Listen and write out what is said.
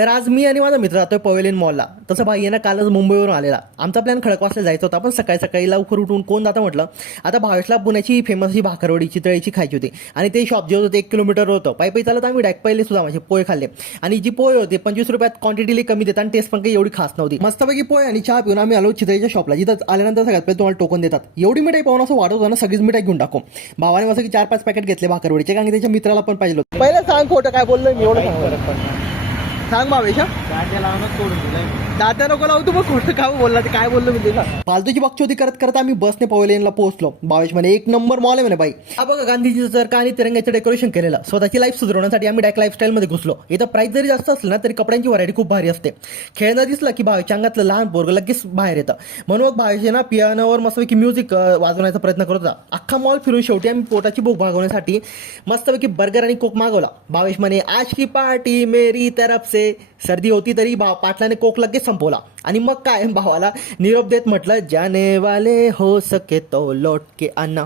तर आज मी आणि माझा मित्र जातोय पवेलिन मॉलला. तसं भाई आहे ना कालच मुंबईवरून आलेला. आमचा प्लॅन खडकवासला जायचा होता. पण सकाळी सकाळी लवकर उठून कोण जाता म्हटलं? आता भावेशला पुण्याची फेमस अशी भाकरवडी चितळीची खायची होती. आणि ते शॉप जे होतं ते एक किलोमीटर होतं. पायी पायी चालत आम्ही डायरेक्ट पहिले सुद्धा माझे पोहे खाल्ले. आणि जी पोहे होते पंचवीस रुपयात क्वांटिटीली कमी देतात आणि टेस्ट पण काही एवढी खास नव्हती. मस्तपैकी पोहे आणि चहा पिऊन आम्ही आलो चितळीच्या शॉपला जिथं आल्यानंतर सगळ्यात पहिले तुम्हाला टोकन देतात. एवढी मिठाई पाहून असं वाटत होतं ना सगळीच मिठाई घेऊन टाकू. भावाने मस्त की चार पाच पॅकेट घेतले भाकरवडीचे. कारण की त्याच्या मित्राला पण पाहिजे होतं. पहिलं सांग खोटं काय बोललोय मी एवढं सांग भावेश? दात्या नको लावू तू मग खोटं काय बोलला? ते काय बोललो मी तुला? फालतूची बक्षोदी करत करत आम्ही बसने पवेलियनला पोहोचलो. भावेश म्हणे एक नंबर मॉल आहे म्हणे बाई. हा बघा गांधीजीचं जर का आणि तिरंग्याचं डेकोरेशन केलेलं स्वतःची लाईफ सुधारण्यासाठी आम्ही डायरेक्ट लाईफस्टाईलमध्ये घुसलो. इथं प्राईस जरी जास्त असलं ना तरी कपड्यांची व्हरायटी खूप भारी असते. खेळणं दिसलं की भावेशच्या अंगातलं लहान पोरग लगेच बाहेर येतं. म्हणून मग भावेश ना पियानोवर मस्तपैकी म्युझिक वाजवण्याचा प्रयत्न करत होता. अख्खा मॉल फिरून शेवटी आम्ही पोटाची भूक भागवण्यासाठी मस्तपैकी बर्गर आणि कोक मागवला. भावेश म्हणे आज की पार्टी मेरी तरफ से सर्दी होती तरी भाव पाटलाने कोक लगेच संपवला. आणि मग काय? भावाला निरोप देत म्हटलं जाने वाले हो सके तो लौट के आना